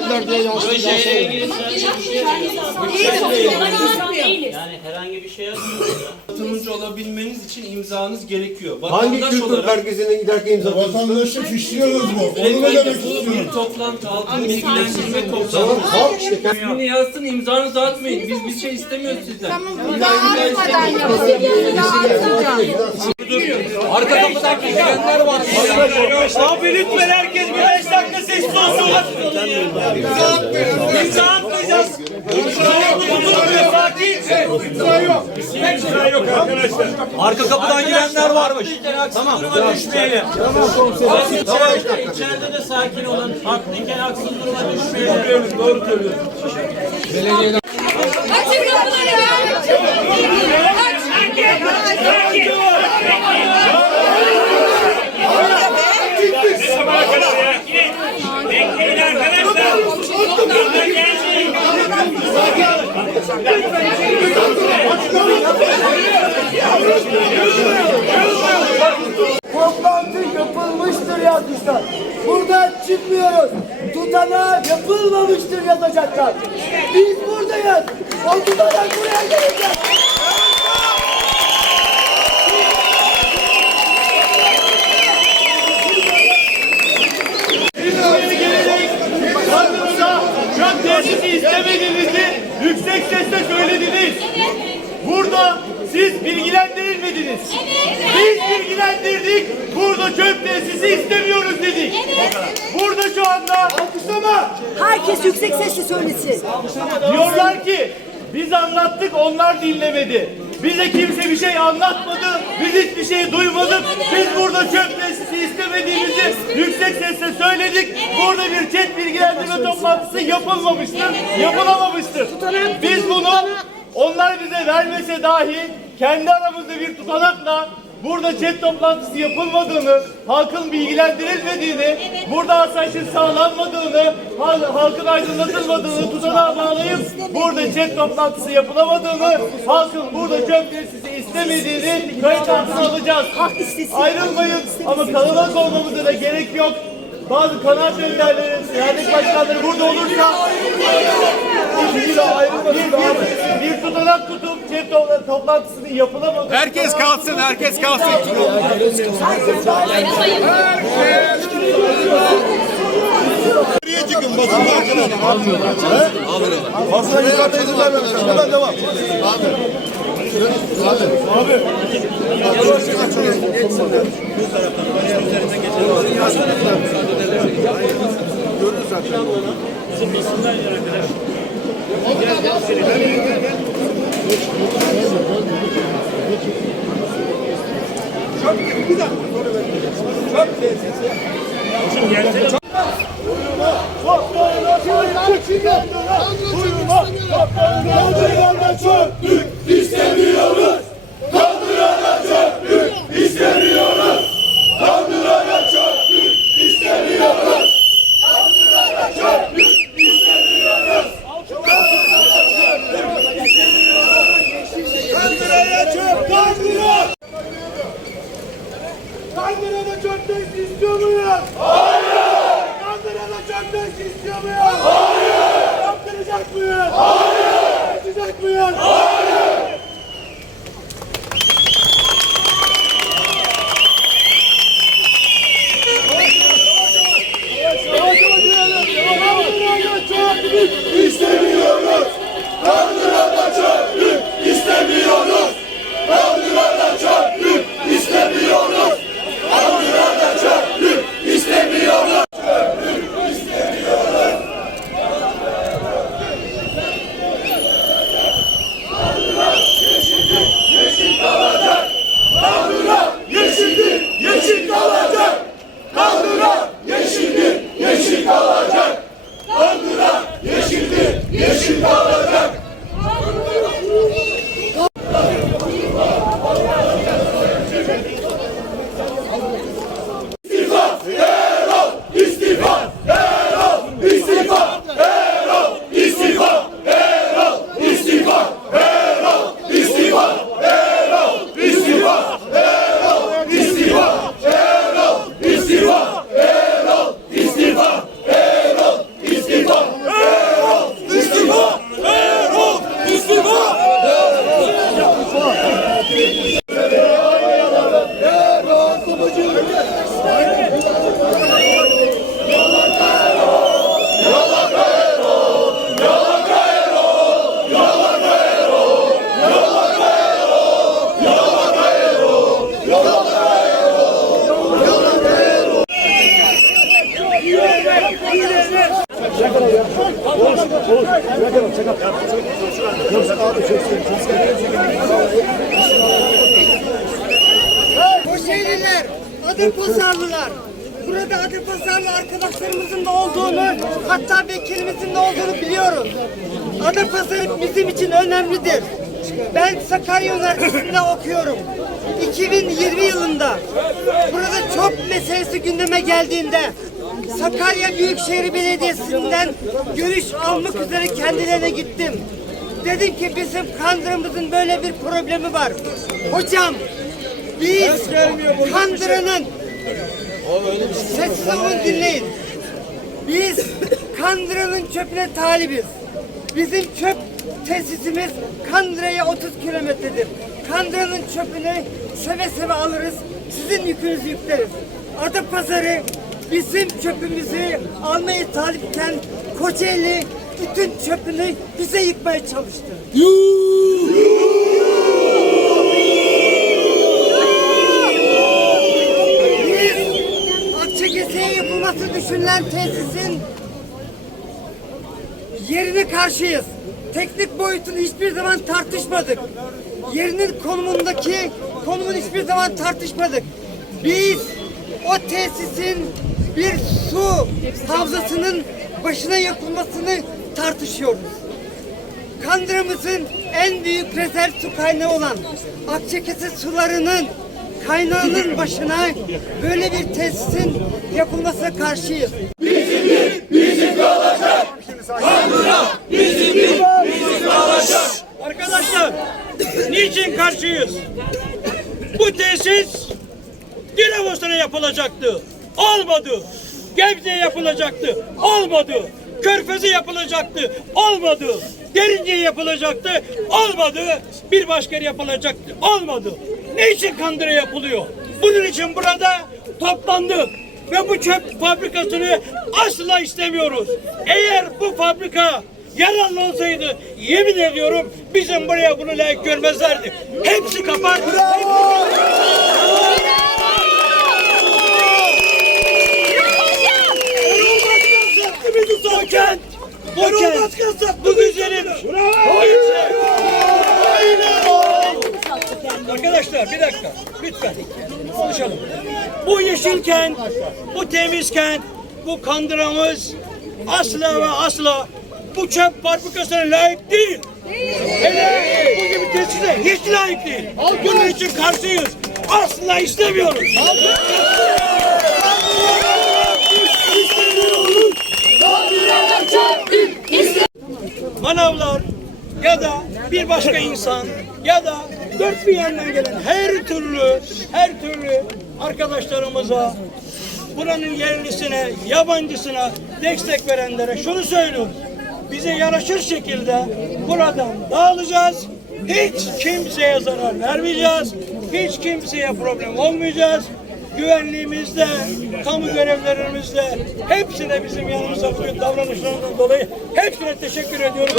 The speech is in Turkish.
Söylediler diye yansıdı. Şeyle ilgili değiliz. yani herhangi bir şey yazmıyoruz ya. Katılımcı olabilmeniz için imzanız gerekiyor. Hangi Vatandaş kültür olarak merkezine giderken imza atıyorsunuz? Vatandaşı fişliyoruz mu? Onu ne demek bu istiyorsun? bir toplantı, halkın bilgilendirme Tamam, toplantısı. halk işte İsmini yazsın, imzanızı atmayın. Biz bir şey istemiyoruz sizden. Arka kapıdan girenler var. Abi lütfen herkes bir 5 dakika sessiz olsun. İmza atmayacağız. Arka kapıdan girenler varmış. Tamam. Duruma düşmeyelim. Tamam İçeride de sakin olun. Haklıyken haksız duruma düşmeyelim. Doğru söylüyorsun. Açın kapıları ya. Aç. Bekleyin arkadaşlar. Onlar gelsin. Toplantı yapılmıştır yazmışlar. Buradan çıkmıyoruz. Tutanağı yapılmamıştır yazacaklar. Biz buradayız. O tutanak buraya gelecek. Tesisi istemediğinizi yüksek sesle söylediniz. Burada siz bilgilendirilmediniz. Biz bilgilendirdik. Burada çöp tesisi istemiyoruz dedik. Burada şu anda alkışlama. Herkes yüksek sesle söylesin. Diyorlar ki biz anlattık onlar dinlemedi. Bize kimse bir şey anlatmadı. Biz hiçbir şey duymadık. Biz burada çöp tesisi istemediğimizi yüksek sesle söyledik. Burada bir chat bilgilendirme toplantısı yapılmamıştır. Yapılamamıştır. Biz bunu onlar bize vermese dahi kendi aramızda bir tutanakla burada chat toplantısı yapılmadığını, halkın bilgilendirilmediğini, burada asayişin sağlanmadığını, hal- halkın aydınlatılmadığını tutanağa bağlayıp burada chat toplantısı yapılamadığını, halkın burada tesisi istemediğini kayıt altına alacağız. Ayrılmayın ama kalabalık olmamıza da gerek yok. Bazı kanaat önderleri, dernek başkanları burada olursa bir, bir, bir tutanak tutup to- toplantısının yapılamadığı Herkes kalsın, herkes kalsın. Nereye çıkın basın arkadaşlar? Basına yukarıda izin vermemişler. Buradan devam. Kaldırımda Adapazarlılar. Burada Adapazarlı arkadaşlarımızın da olduğunu, hatta vekilimizin de olduğunu biliyoruz. Adapazarı bizim için önemlidir. Ben Sakarya Üniversitesi'nde okuyorum. 2020 yılında burada çok meselesi gündeme geldiğinde Sakarya Büyükşehir Belediyesi'nden görüş almak üzere kendilerine gittim. Dedim ki bizim Kandıra'mızın böyle bir problemi var. Hocam biz Kandıra'nın sessiz olun dinleyin. Biz Kandıra'nın çöpüne talibiz. Bizim çöp tesisimiz Kandıra'ya 30 kilometredir. Kandıra'nın çöpünü seve seve alırız. Sizin yükünüzü yükleriz. Adapazarı bizim çöpümüzü almaya talipken Kocaeli bütün çöpünü bize yıkmaya çalıştı. Biz düşünülen tesisin yerine karşıyız. Teknik boyutunu hiçbir zaman tartışmadık. Yerinin konumundaki konumunu hiçbir zaman tartışmadık. Biz o tesisin bir su havzasının başına yapılmasını tartışıyoruz. Kandıra'mızın en büyük rezerv su kaynağı olan Akçakese sularının kaynağının başına böyle bir tesisin yapılmasına karşıyız. Arkadaşlar, niçin karşıyız? Bu tesis Dilovos'una yapılacaktı. Olmadı. Gebze'ye yapılacaktı. Olmadı. Körfez'e yapılacaktı. Olmadı. Derince'ye yapılacaktı. Olmadı. Bir başka yapılacaktı. Olmadı. Ne için Kandıra yapılıyor? Bunun için burada toplandık. Ve bu çöp fabrikasını asla istemiyoruz. Eğer bu fabrika yararlı olsaydı yemin ediyorum bizim buraya bunu layık görmezlerdi. Hepsi kapar. Bu kent, bu kent, bu güzelim. Arkadaşlar bir dakika, lütfen konuşalım. Bu yeşil kent, bu temiz kent, bu kandıramız asla ve asla bu çöp fabrikasına layık değil. Hele bu gibi tesise hiç layık değil. Bunun için karşıyız. Asla istemiyoruz. manavlar ya da bir başka insan ya da dört bir yerden gelen her türlü her türlü arkadaşlarımıza buranın yerlisine, yabancısına destek verenlere şunu söylüyoruz. Bize yaraşır şekilde buradan dağılacağız. Hiç kimseye zarar vermeyeceğiz. Hiç kimseye problem olmayacağız. Güvenliğimizde, kamu görevlerimizde hepsine bizim yanımızda bugün davranışlarından dolayı hepsine teşekkür ediyorum.